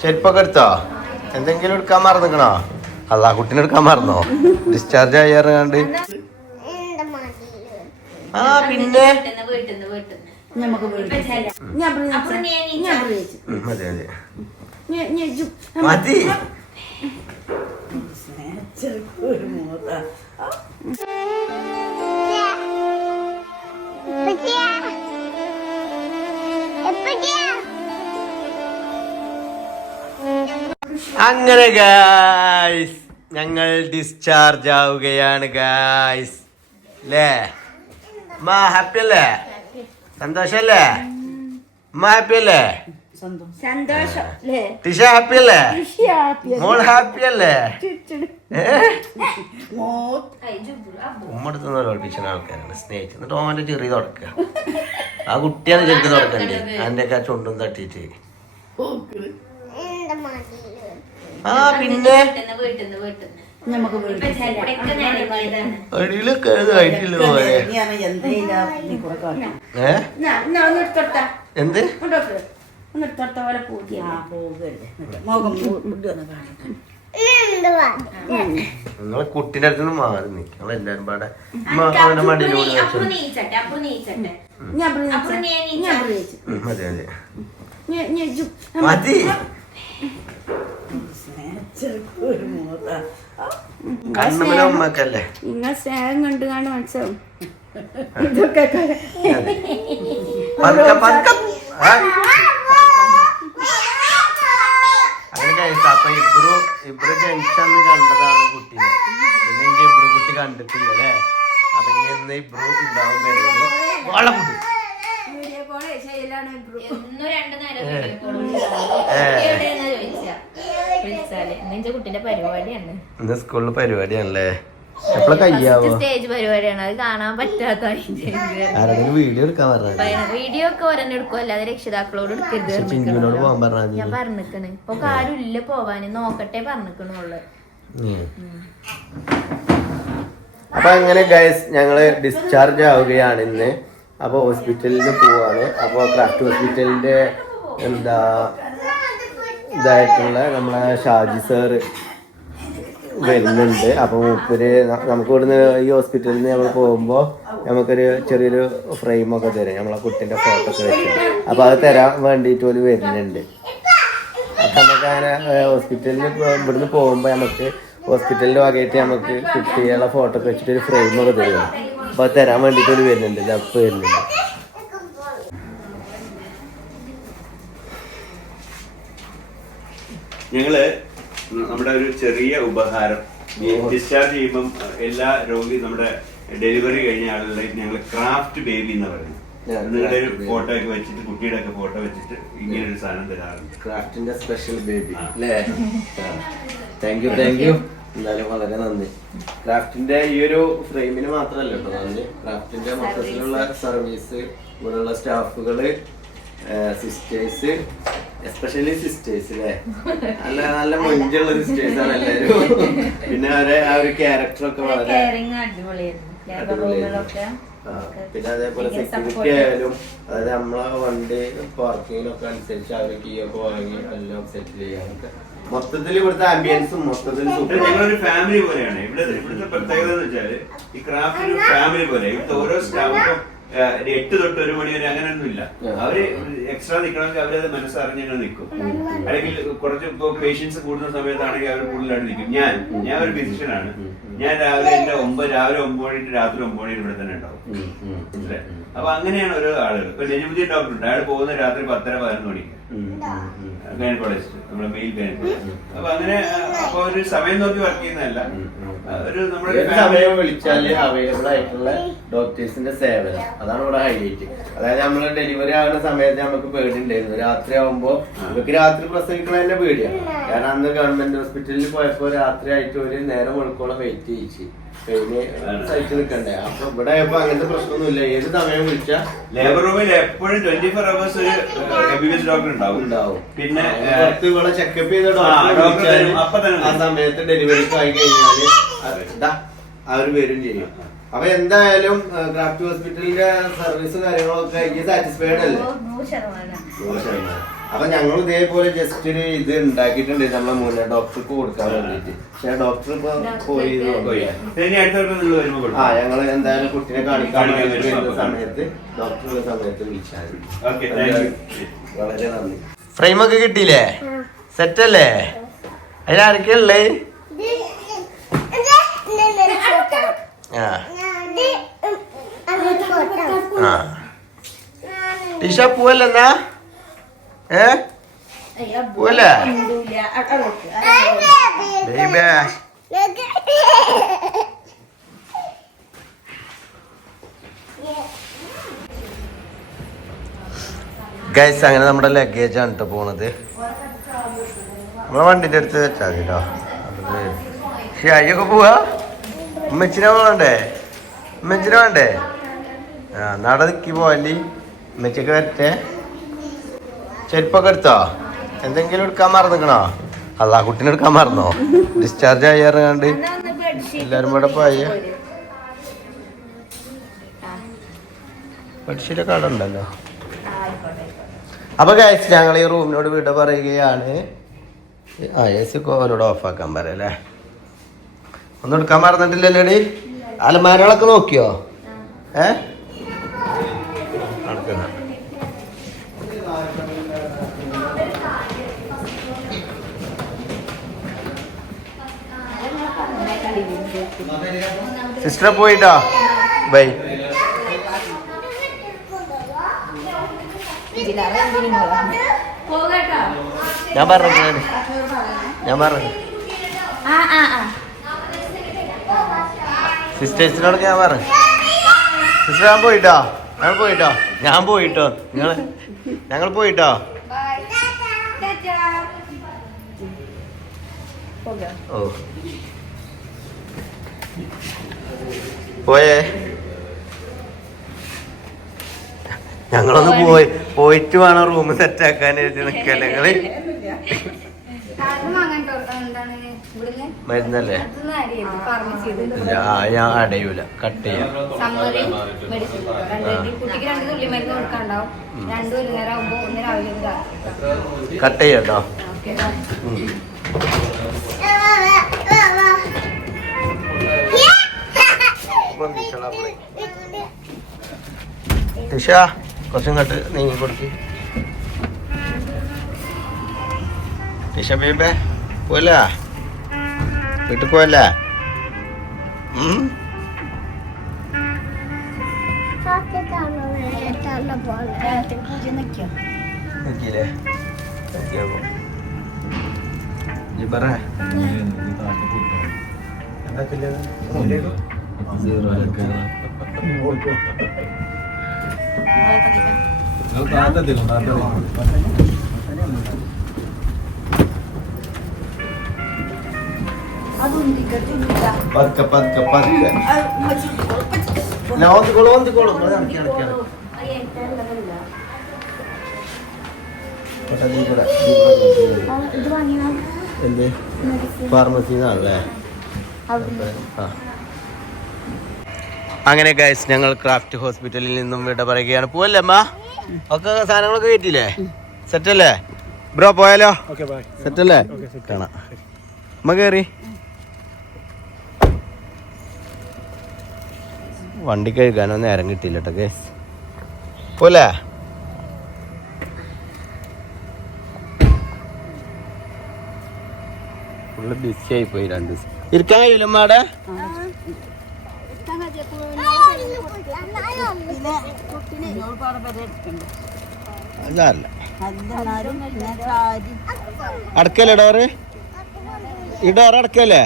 ചെരുപ്പൊക്കെ എടുത്തോ? എന്തെങ്കിലും എടുക്കാൻ മറന്നിക്കണോ? അല്ല കുട്ടീനെ എടുക്കാൻ മറന്നോ? ഡിസ്ചാർജ് ആയിറങ്ങാണ്ട് ആ പിന്നെ? നമുക്ക് അങ്ങനെ ഗായ്സ് ഞങ്ങൾ ഡിസ്ചാർജ് ആവുകയാണ് ഗായ്സ് അല്ലേ മാ ഹാപ്പി അല്ലേ? സന്തോഷല്ലേ? മാ ഹാപ്പി അല്ലേ? ടിഷ ഹാപ്പി അല്ലേ. മോൾ ഹാപ്പി അല്ലേ? ഉമ്മടുത്ത് പഠിപ്പിച്ച ആൾക്കാരാണ്? സ്നേഹിച്ച്. എന്നിട്ട് ഓമന്റെ ചെറിയ തുടക്കുക. ആ കുട്ടിയാണ് ശരിക്കും തുടക്കണ്ടേ അതിന്റെ ഒക്കെ ആ ചുണ്ടും തട്ടിയിട്ട്. ആ പിന്നെ നമുക്ക് അടിയിലൊക്കെ ആയിട്ടില്ല പോലെ. എന്ത്. നിങ്ങളെ കുട്ടിന്റെ അടുത്ത് നിന്ന് മാറി നിൽക്കും നിങ്ങൾ എല്ലാരും പാടെ അവന്റെ മടിയിലൂടെ അതെ അതെ മതി നിങ്ങൾ സ്നേഹം. കണ്ടു കാണു മനസ്സിലാവും. ഇതൊക്കെ അപ്പൊ ഇബ്രു ഇബ്രു ജനിച്ചന്ന് കണ്ടതാണ് കുട്ടീനെ പിന്നെ എനിക്ക് ഇബ്രു കുട്ടി കണ്ടിട്ടില്ല അല്ലേ അപ്പൊ ഇനി ഇന്ന് ഇബ്രു ഉണ്ടാവും പേരേൽ. വള കുട്ടി. വീഡിയോ കോൾ ചെയ്യലാണ് ഇബ്രു. എന്നും രണ്ടു നേരം എവിടെയാന്നാ ചോദിച്ചാ വിളിച്ചാൽ കുട്ടിന്റെ പരിപാടിയാണ്. ഇന്ന് സ്കൂളിൽ പരിപാടിയാണല്ലേ? എപ്പോഴാ കയ്യാവോ സ്റ്റേജ് പരിപാടിയാണ്. അത് കാണാൻ പറ്റാത്ത ആരെങ്കിലും വീഡിയോ എടുക്കാൻ പറഞ്ഞത് വീഡിയോ ഒക്കെ ഓരോന്ന് എടുക്കും. അല്ലാതെ രക്ഷിതാക്കളോട് എടുക്കരുത് ഞാൻ പറഞ്ഞു പറഞ്ഞിക്കണ് ഇപ്പൊ ആരും ഇല്ല പോവാന് നോക്കട്ടെ പറഞ്ഞിക്കണുള്ളു അപ്പൊ അങ്ങനെ ഗൈസ് ഞങ്ങൾ ഡിസ്ചാർജ് ആവുകയാണ് ഇന്ന്. അപ്പൊ ഹോസ്പിറ്റലിൽ പോവാണ്. അപ്പൊ ക്രാഫ്റ്റ് ഹോസ്പിറ്റലിന്റെ എന്താ ഇതായിട്ടുള്ള നമ്മളെ ഷാജി സാറ് വരുന്നുണ്ട്. അപ്പൊ മൂപ്പര് നമുക്ക് ഇവിടുന്ന് ഈ ഹോസ്പിറ്റലിൽ നിന്ന് നമ്മൾ പോകുമ്പോൾ നമുക്കൊരു ചെറിയൊരു ഫ്രെയിം ഒക്കെ തരും. നമ്മളെ കുട്ടിന്റെ ഫോട്ടോ ഒക്കെ വെച്ചിട്ട് അപ്പോൾ അത് തരാൻ വേണ്ടിയിട്ട് ഒരു വരുന്നുണ്ട്. അപ്പൊ നമുക്ക് അങ്ങനെ ഹോസ്പിറ്റലിൽ ഇവിടുന്ന് പോകുമ്പോൾ നമുക്ക് ഹോസ്പിറ്റലിന്റെ വകയായിട്ട് നമുക്ക് കുട്ടികളെ ഫോട്ടോ ഒക്കെ വെച്ചിട്ട് ഒരു ഫ്രെയിം ഒക്കെ തരും. അപ്പൊ അത് തരാൻ വേണ്ടിയിട്ട് ഒരു വരുന്നുണ്ട്. ഇത് അപ്പൊ വരുന്നുണ്ട്. ഞങ്ങൾ നമ്മുടെ ഒരു ചെറിയ ഉപഹാരം. ഡിസ്ചാർജ് ചെയ്യുമ്പം എല്ലാ രോഗി നമ്മുടെ ഡെലിവറി കഴിഞ്ഞ ആളുകളെ ഞങ്ങൾ ക്രാഫ്റ്റ് ബേബി എന്ന് പറയുന്നത്. നിങ്ങളുടെ ഒരു ഫോട്ടോ ഒക്കെ വെച്ചിട്ട് കുട്ടിയുടെ ഒക്കെ ഫോട്ടോ വെച്ചിട്ട് ഇങ്ങനെ ഒരു സാധനം തരാറുണ്ട്. ക്രാഫ്റ്റിന്റെ സ്പെഷ്യൽ ബേബി അല്ലേ? താങ്ക് യു താങ്ക് യു എന്തായാലും വളരെ നന്ദി. ക്രാഫ്റ്റിന്റെ ഈ ഒരു ഫ്രെയിമിന് മാത്രമല്ല കേട്ടോ നന്ദി. ക്രാഫ്റ്റിന്റെ മൊത്തത്തിലുള്ള സർവീസ് ഇവിടെയുള്ള സ്റ്റാഫുകൾ സിസ്റ്റേഴ്സ് എസ്പെഷ്യലി സിസ്റ്റേഴ്സ് അല്ലേ നല്ല നല്ല മൊഞ്ചുള്ള സിസ്റ്റേഴ്സ് ആണ് എല്ലാരും. പിന്നെ അവരെ ആ ഒരു വളരെ അടിപൊളിയായിരുന്നു. ലേബർ റൂമിലൊക്കെ പിന്നെ അതേപോലെ സെക്യൂരിറ്റി ആയാലും അതായത് നമ്മളെ വണ്ടി പാർക്കിങ്ങിനൊക്കെ അനുസരിച്ച് അവർ കീ ഒക്കെ വാങ്ങി എല്ലാം സെറ്റിൽ ചെയ്യാനൊക്കെ. മൊത്തത്തിൽ ഇവിടുത്തെ ആംബിയൻസും മൊത്തത്തിൽ സൂപ്പർ ഞങ്ങളൊരു ഫാമിലി പോലെയാണ്. ഇവിടെ ഇവിടുത്തെ പ്രത്യേകത എന്ന് വെച്ചാൽ ഈ ക്രാഫ്റ്റ് ഒരു ഫാമിലി പോലെ ഇവിടുത്തെ ഓരോ സ്റ്റാഫും എട്ട് തൊട്ട് ഒരു മണി വരെ അങ്ങനെയൊന്നും ഇല്ല അവർ എക്സ്ട്രാ നിൽക്കണമെങ്കിൽ അവരത് മനസ്സറിഞ്ഞ് അങ്ങനെ നിൽക്കും. അല്ലെങ്കിൽ കുറച്ച് ഇപ്പോ പേഷ്യൻസ് കൂടുന്ന സമയത്താണെങ്കിൽ അവർ കൂടുതലായിട്ട് നിൽക്കും. ഞാൻ ഞാൻ ഒരു ഫിസിഷ്യനാണ് ഞാൻ രാവിലെ എന്റെ ഒമ്പത് രാവിലെ ഒമ്പത് മണി രാത്രി ഒമ്പത് മണി ഇവിടെ തന്നെ ഉണ്ടാവും. മനസ്സിലായോ? അപ്പൊ അങ്ങനെയാണ് ഓരോ ആളുകൾ ഇപ്പൊ നജുമുദ്ദീൻ ഡോക്ടർ ഉണ്ട്. അയാൾ പോകുന്ന രാത്രി പത്തര പതിനൊന്ന് മണിക്ക് ഗൈനക്കോളജിസ്റ്റ്. നമ്മുടെ മെയിൽ ഗൈനക്കോളജിസ്റ്റ് അപ്പൊ അങ്ങനെ അപ്പൊ ഒരു സമയം നോക്കി വർക്ക് ചെയ്യുന്നതല്ല. ഒരു സമയം വിളിച്ചാൽ അവൈലബിൾ ആയിട്ടുള്ള ഡോക്ടേഴ്സിന്റെ സേവനം. അതാണ് ഇവിടെ ഹൈലൈറ്റ് അതായത് നമ്മൾ ഡെലിവറി ആകുന്ന സമയത്ത് നമുക്ക് പേടി ഉണ്ടായിരുന്നു രാത്രി ആവുമ്പോ നമുക്ക് രാത്രി പ്രസവിക്കണതിന്റെ പേടിയാണ് കാരണം അന്ന് ഗവൺമെന്റ് ഹോസ്പിറ്റലിൽ പോയപ്പോ രാത്രി ആയിട്ട് ഒരു നേരം വെളുക്കോളം വെയിറ്റ് ചെയ്യിച്ച്. കഴിഞ്ഞ് സഹിച്ച് നിൽക്കണ്ടേ? അപ്പൊ ഇവിടെ ആയപ്പോ അങ്ങനത്തെ പ്രശ്നമൊന്നുമില്ല. ഏത് സമയം വിളിച്ചാ? ലേബർ റൂമിൽ എപ്പോഴും ട്വന്റി ഫോർ അവേഴ്സ് ഒരു M B B S doctor ഉണ്ടാവും. ഉണ്ടാവും. പിന്നെ പുറത്ത് ഇവിടെ ചെക്കപ്പ് ചെയ്ത ഡോക്ടർ അപ്പൊ തന്നെ ആ. സമയത്ത് ഡെലിവറിക്ക് ആയി കഴിഞ്ഞാൽ അവർ വരും ചെയ്യും. അപ്പൊ എന്തായാലും ക്രാഫ്റ്റ് ഹോസ്പിറ്റലിന്റെ സർവീസ് കാര്യങ്ങളൊക്കെ സാറ്റിസ്ഫൈഡ് അല്ലേ? നൂറ് ശതമാനം. അപ്പൊ ഞങ്ങൾ ഇതേപോലെ ജസ്റ്റ് ഒരു ഇത് ഉണ്ടാക്കിയിട്ടുണ്ട്. നമ്മളെ മുന്നേ ഡോക്ടർക്ക് കൊടുക്കാൻ വേണ്ടിട്ട് പക്ഷെ ഡോക്ടർ ഇപ്പൊ പോയി ആ ഞങ്ങൾ എന്തായാലും കുട്ടിനെ കാണിക്കാൻ വരുന്ന സമയത്ത് ഡോക്ടറുടെ സമയത്ത് വിളിച്ചാൽ. വളരെ നന്ദി. ഫ്രെയിം ഒക്കെ കിട്ടിയില്ലേ സെറ്റ് അല്ലേ അതിലാരൊക്കെയുള്ളേ ആ. ആ. ടീഷ പോവല്ലെന്നാ ഏ? പോവല്ലേ? ബേബേ. ഗൈസ് അങ്ങനെ നമ്മുടെ ലഗേജ് ആണ് കേട്ടോ പോണത്. നമ്മളെ വണ്ടിന്റെ അടുത്ത് വെച്ചാൽ മതി കേട്ടോ ഷായിയൊക്കെ പോവാ? ഉമ്മച്ചിനെ വേണ്ടേ? ഉമ്മച്ചിനെ വേണ്ടേ? ആ നടക്കി പോവല്ലേ? ഉമ്മച്ചൊക്കെ വരട്ടെ? ചെരുപ്പൊക്കെ എടുത്തോ? എന്തെങ്കിലും എടുക്കാൻ മറന്നിക്കണോ? അല്ല കുട്ടീനെ എടുക്കാൻ മറന്നോ? ഡിസ്ചാർജ് ആയി ഇറങ്ങാണ്ട് എല്ലാരും കൂടെ പോയ. ബെഡ്ഷീറ്റ് അവിടെ ഉണ്ടല്ലോ. അപ്പൊ കഴിച്ച് ഞങ്ങൾ ഈ റൂമിനോട് വീട് പറയുകയാണ്. ആ എ സി കോവനോട് ഓഫാക്കാൻ പറയല്ലേ ഒന്നും എടുക്കാൻ മറന്നിട്ടില്ലല്ലേടി? അലമാരകളൊക്കെ നോക്കിയോ? ഏ? സിസ്റ്ററെ പോയിട്ടോ? ബൈ. ഞാൻ പറഞ്ഞു ഞാൻ പറഞ്ഞു ആ ആ ആ. സിസ്റ്റേഴ്സിനോട് ഞാൻ പറഞ്ഞു സിസ്റ്റർ ഞാൻ പോയിട്ടോ? ഞങ്ങൾ പോയിട്ടോ? ഞാൻ പോയിട്ടോ? നിങ്ങൾ ഞങ്ങൾ പോയിട്ടോ? ഓ. പോയേ. ഞങ്ങളൊന്ന് പോയി പോയിട്ട് വേണം റൂം സെറ്റ് ആക്കാൻ എഴുതി നിൽക്കല്ലേ നിങ്ങൾ? മരുന്നല്ലേ? ഞാൻ അടയൂല. കട്ട് ചെയ്യാം. സമ്മറി മെഡിസിൻ ഉം. പൊന്തിച്ചോളാം അവളെ. നിഷ കുറച്ചും കട്ട് നീങ്ങി കൊടുക്ക്. നിഷ ബേബേ പോലെ വീട്ടിൽ പോയല്ലേ? ഉം? നിക്കില്ലേ? നിക്കിയാകോ പറ പതുക്കെ പതുക്കെ പതുക്കെ. ഞാൻ കോട്ടെ, നീ കൂടെ, നീ കൂടെ എന്ത്? ഫാർമസിന്നാണല്ലേ ആ. അങ്ങനെ ഗൈസ് ഞങ്ങൾ ക്രാഫ്റ്റ് ഹോസ്പിറ്റലിൽ നിന്നും വിട പറയുകയാണ്. പോവല്ലേ അമ്മ? ഒക്കെ സാധനങ്ങളൊക്കെ കയറ്റില്ലേ സെറ്റല്ലേ? ബ്രോ പോയാലോ? സെറ്റല്ലേ? കാണാം. അമ്മ കയറി വണ്ടി കഴുകാനൊന്നും നേരം കിട്ടിയില്ല കേട്ടോ ഗൈസ് പോലെ ഫുള്ള് ബിസി ആയി പോയി രണ്ട് ദിവസം. ഇരിക്കാൻ കഴിയില്ല അമ്മ അതല്ല അടക്കല്ലേ ഡോറ് ഈ ഡോറ് അടക്കല്ലേ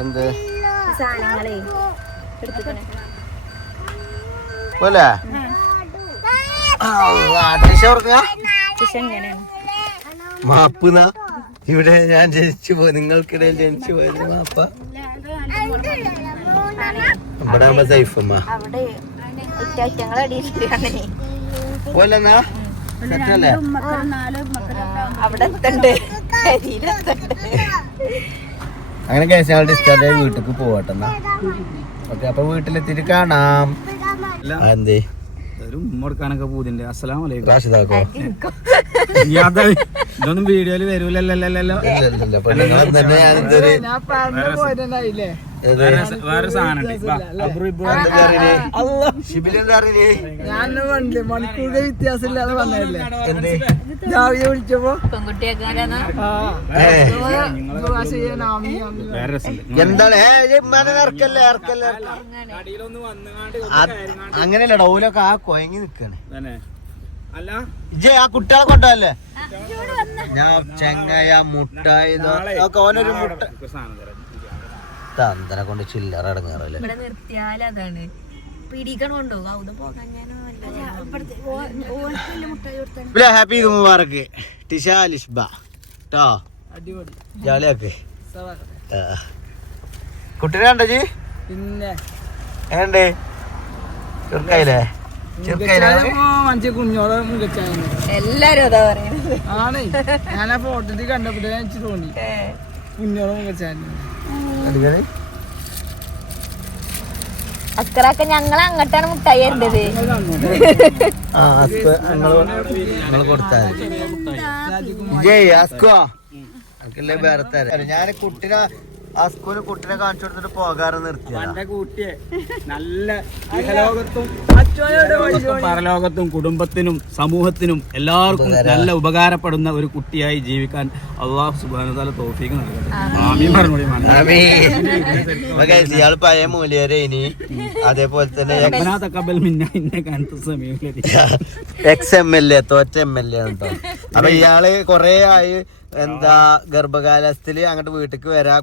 എന്ത്? സാധനങ്ങളെ പോലെ? മാപ്പുന ഇവിടെ ഞാൻ ജനിച്ചു പോയി. നിങ്ങൾക്കിടയിൽ ജനിച്ചു പോയിരുന്നു അപ്പ ഇവിടെ ആകുമ്പോ സൈഫമ്മ. പോലെന്നാ? സെറ്റല്ലേ? അവിടെ എത്തണ്ട് അങ്ങനെ കേസ് ഞങ്ങൾ ഡിസ്ചാർജ് ആയി വീട്ടിലേക്ക് പോകട്ടെ എന്നാ ഓക്കെ അപ്പൊ വീട്ടിലെത്തിയിട്ട് കാണാം. എന്തേ ഉമ്മ കൊടുക്കാനൊക്കെ പൂതിണ്ട് അസ്സലാം ഇതൊന്നും വീഡിയോയിൽ വരൂലല്ലോ ഞാൻ? വേറെ അറിയണേ? മണിക്കൂറുടെ വ്യത്യാസമില്ലാതെ വന്നതല്ലേ? രാവിലെ വിളിച്ചപ്പോ? എന്താണ്? അങ്ങനെയല്ലടാ ഓലൊക്കെ ആ കൊയങ്ങി നിക്കാണ്. തന്നെ. അല്ല. ഇജ്ജ് ആ കുട്ടികളെ കൊണ്ടുപോകല്ലേ ഞാൻ ചെങ്ങായ മുട്ടായി ഓനൊരു മുട്ട. തന്തനെ കൊണ്ട് ചില്ലറ അടങ്ങാറല്ലേ ഇവിടെ നിർത്തിയാൽ അതാണ്. പിടിക്കണുണ്ടോ? അവിടെ പോകാൻ ഇല്ല ഹാപ്പി മുബാറക്ക് ടിഷ ലിഷ്ബ. ട്ടോ. ജാളിയാക്ക്. കുട്ടീനെ കണ്ടോ ജി? പിന്നെ. എങ്ങണ്ട് ചെറുക്കായില്ലേ? മനുഷ്യ കുഞ്ഞോളെ മുഖച്ചായ എല്ലാരും അതാ പറയുന്നത് ആണ്. ഞാൻ ആ ഫോട്ടോത്തിൽ കണ്ടപ്പോഴേ എനിക്ക് തോന്നി. കുഞ്ഞോളെ മുഖച്ചായ അടിക്കണേ അക്കറൊക്കെ ഞങ്ങൾ അങ്ങോട്ടാണ് മുട്ടായി തരേണ്ടത് ഞാൻ കുട്ടിനെ അസ്കോന് കുട്ടിനെ കാണിച്ചു കൊടുത്തിട്ട് പോകാറ് എന്റെ കൂട്ടിയെ നല്ല പരലോകത്തും കുടുംബത്തിനും സമൂഹത്തിനും എല്ലാവർക്കും നല്ല ഉപകാരപ്പെടുന്ന ഒരു കുട്ടിയായി ജീവിക്കാൻ അള്ളാഹു സുബാനുതാല തോഫീക്ക് നൽകട്ടെ. ആമീൻ. പറഞ്ഞോളി ഇയാൾ പഴയ മൂല്യരെ ഇനി അതേപോലെ തന്നെ. എക്സ് എം എൽ എ തോറ്റ എം എൽ എ അപ്പൊ ഇയാൾ കൊറേ ആയി എന്താ ഗർഭകാലസ്ഥിൽ അങ്ങോട്ട് വീട്ടിക്ക് വരാ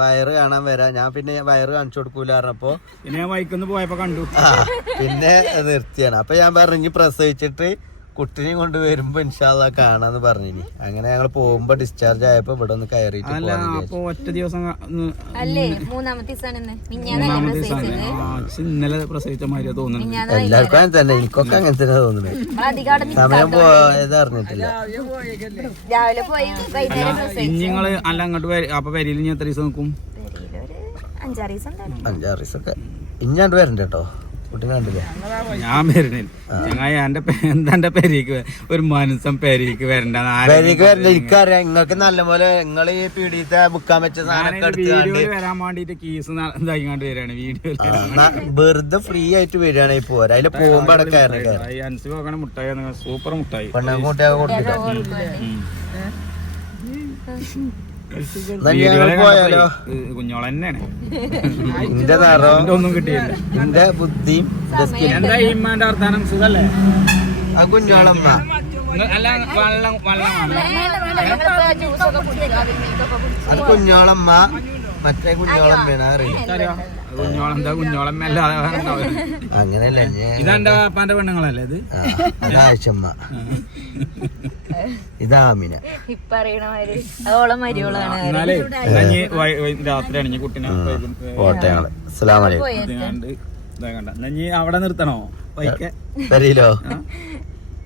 വയറ് കാണാൻ വരാ. ഞാൻ പിന്നെ വയറ് കാണിച്ചു കൊടുക്കൂല പറഞ്ഞപ്പോ. പിന്നെ പോയപ്പോ കണ്ടു. പിന്നെ നിർത്തിയാണ്. അപ്പൊ ഞാൻ പറഞ്ഞു പ്രസവിച്ചിട്ട് കുട്ടിനെയും കൊണ്ട് വരുമ്പോ ഇൻഷാല്ല കാണാന്ന് പറഞ്ഞിനി. അങ്ങനെ ഞങ്ങൾ പോകുമ്പോ ഡിസ്ചാർജ് ആയപ്പോ ഇവിടെ ഒന്ന് കയറിയിട്ട് ഒറ്റ ദിവസം ഇന്നലെ പ്രസവിച്ച മാതിരി തോന്നുന്നു എല്ലാവർക്കും അങ്ങനെ തന്നെ എനിക്കൊക്കെ അങ്ങനെ തന്നെ തോന്നുന്നത് അവിടെ സമയം പോയത് അറിഞ്ഞിട്ടില്ല. ഇനിങ്ങൾ അല്ല അങ്ങോട്ട് അപ്പൊ പെരിയിൽ ഇനി എത്ര ദിവസം നോക്കും? അഞ്ചാറ് ദിവസം അഞ്ചാറ് ദിവസമൊക്കെ. ഇഞ്ഞാണ്ട് വരണ്ട കേട്ടോ കുട്ടീനെ കണ്ടില്ലേ ഞാൻ വരണില്ല ചങ്ങായി എന്റെ എന്താ പേരേക്ക് ഒരു മനുഷ്യൻ പേരേക്ക് വരണ്ട. പെരേക്ക് വരണ്ട. എനിക്കറിയാം. നിങ്ങൾക്ക് നല്ലപോലെ നിങ്ങൾ ഈ പീഡിയത്തെ ബുക്കാൻ വെച്ച സാധനമൊക്കെ വരാൻ വേണ്ടിട്ട് കീസ് ഇതായിക്കാണ്ട് വരികയാണ് വീഡിയോ വെറുതെ ഫ്രീ ആയിട്ട് വരികയാണ് ഈ പോരാ. അതിൽ പോകുമ്പോ അൻസി പോകണ മുട്ടായി. സൂപ്പർ മുട്ടായി. പെണ്ണെ കൂട്ടിയൊക്കെ കുഞ്ഞോള തന്നെയാണ് നിന്റെ ഒന്നും കിട്ടിയില്ല നിന്റെ ബുദ്ധിയും. എന്താ ഇമ്മാന്റെ വർത്താനം? സുഖല്ലേ? ആ കുഞ്ഞോളമ്മ. ഇങ്ങ- അല്ല വെള്ളം വെള്ളമാണ്. അത് കുഞ്ഞോളമ്മ മറ്റേ കുഞ്ഞോളമ്മയാണ് അറിയില്ല അറിയോ. കുഞ്ഞോളം എന്താ കുഞ്ഞോളം അല്ലാതെ വേറെ ഉണ്ടാവില്ല. അങ്ങനെയല്ല ഇതെന്റെ പാപ്പാന്റെ പെണ്ണുങ്ങളല്ലേ ഇത്? ആ, ഇത് ആമിന രാത്രിയാണ്. കുട്ടിനെ പോട്ടെ അസ്സലാമു അലൈക്കും. ഇത് കണ്ട. എന്നാ അവിടെ നിർത്തണോ? വൈക്കെ. തരീലോ?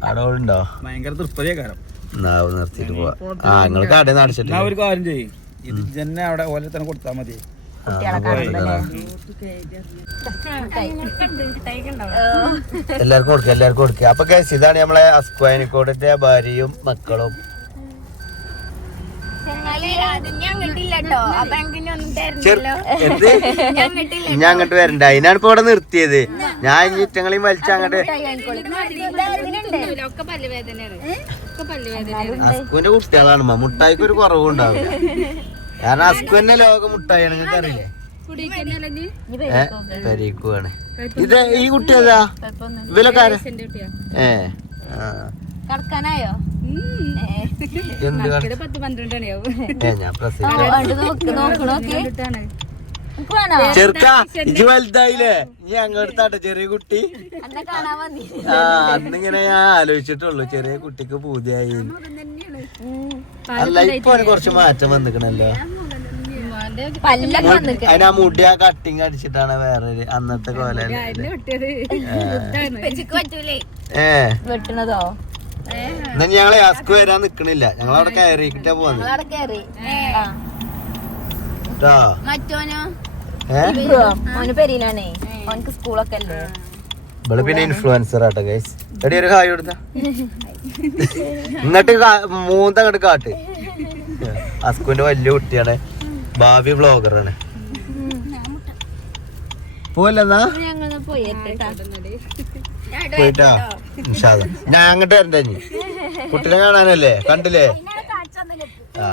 അവിടെ ഉണ്ടോ ഭയങ്കര തൃപ്തിയേക്കാരം. നിർത്തിട്ട് പോവാ. ആ നിങ്ങൾ കടയിൽ നിന്ന് അടിച്ചിട്ട് ഒരു കാര്യം ചെയ്യും. ഇത് ജന്നെ അവിടെ ഓലെ തന്നെ കൊടുത്താൽ മതി. എല്ലാവർക്കും കൊടുക്കുക എല്ലാവർക്കും കൊടുക്കുക അപ്പൊ കേസ് ഇതാണ് നമ്മളെ അസ്ക്വാനിക്കോടിന്റെ ഭാര്യയും മക്കളും. ഞാൻ അങ്ങോട്ട് വരണ്ട. അതിനാണ് ഇപ്പൊ ഇവിടെ നിർത്തിയത്. ഞാൻ ചുറ്റങ്ങളെയും ഇറ്റങ്ങളെയും വലിച്ച് അങ്ങോട്ട് ഒക്കെ പല്ലുവേദനയാണ്. ഒക്കെ പല്ലുവേദന അസ്കുവിന്റെ കുട്ടികളാണ്. മുട്ടായിക്ക് ഒരു കുറവും ഉണ്ടാവില്ല കാരണം അസ്കു തന്നെ ലോക നിങ്ങൾക്ക് അറിയില്ലേ? പെരീക്കുവാണ്. ഇത് ഈ കുട്ടി ഏതാ? ഇവലൊക്കെ ആരാ? ഏ ആ. കടക്കാനായോ? എന്ത് കാ- പത്ത് പന്ത്രണ്ടാണിയാവും ഏ ഞാൻ പ്രസവിച്ചു ചെറുക്ക ഇജ് വലുതായില്ലേ? ഇനി അങ്ങോട്ടാട്ടെ ചെറിയ കുട്ടി. എന്നെ കാണാൻ വന്നി. ആ അന്നിങ്ങനെ ഞാൻ ആലോചിച്ചിട്ടുള്ളൂ ചെറിയ കുട്ടിക്ക് പൂതിയായി അല്ല ഇപ്പൊ കുറച്ച് മാറ്റം വന്നിക്കണല്ലോ. അതിനാ വന്നിക്ക അതിന് ആ മുടി ആ കട്ടിങ് അടിച്ചിട്ടാണ് വേറൊരു അന്നത്തെ പറ്റൂലേ? ഏ. വെട്ടണതോ? എന്നാ ഞങ്ങളെ അസ്കു വരാൻ നിക്കണില്ല. ഞങ്ങളവിടെ കയറിക്കിട്ടാ ട്ടാ. മറ്റോനോ? പെരിയിലാണേ ഓനക്ക് സ്കൂളൊക്കെ അല്ലേ? ഇവൾ പിന്നെ ഇൻഫ്ലുവൻസർ ആട്ടെ ഗൈസ് എടി ഒരു ഹായ് കൊടുത്ത. എന്നിട്ട് മൂന്ന് അങ്ങോട്ട് കാട്ട്. അസ്കുവിന്റെ വലിയ കുട്ടിയാണ്. ഭാവി ബ്ലോഗറാണ് പോവല്ലെന്നാ? പോയിട്ടാ? പോയിട്ടാ ഇൻഷാ അല്ലാ. ഞാൻ അങ്ങോട്ട് വരണ്ടേ കുട്ടിനെ കാണാനല്ലേ? കണ്ടില്ലേ? ആ.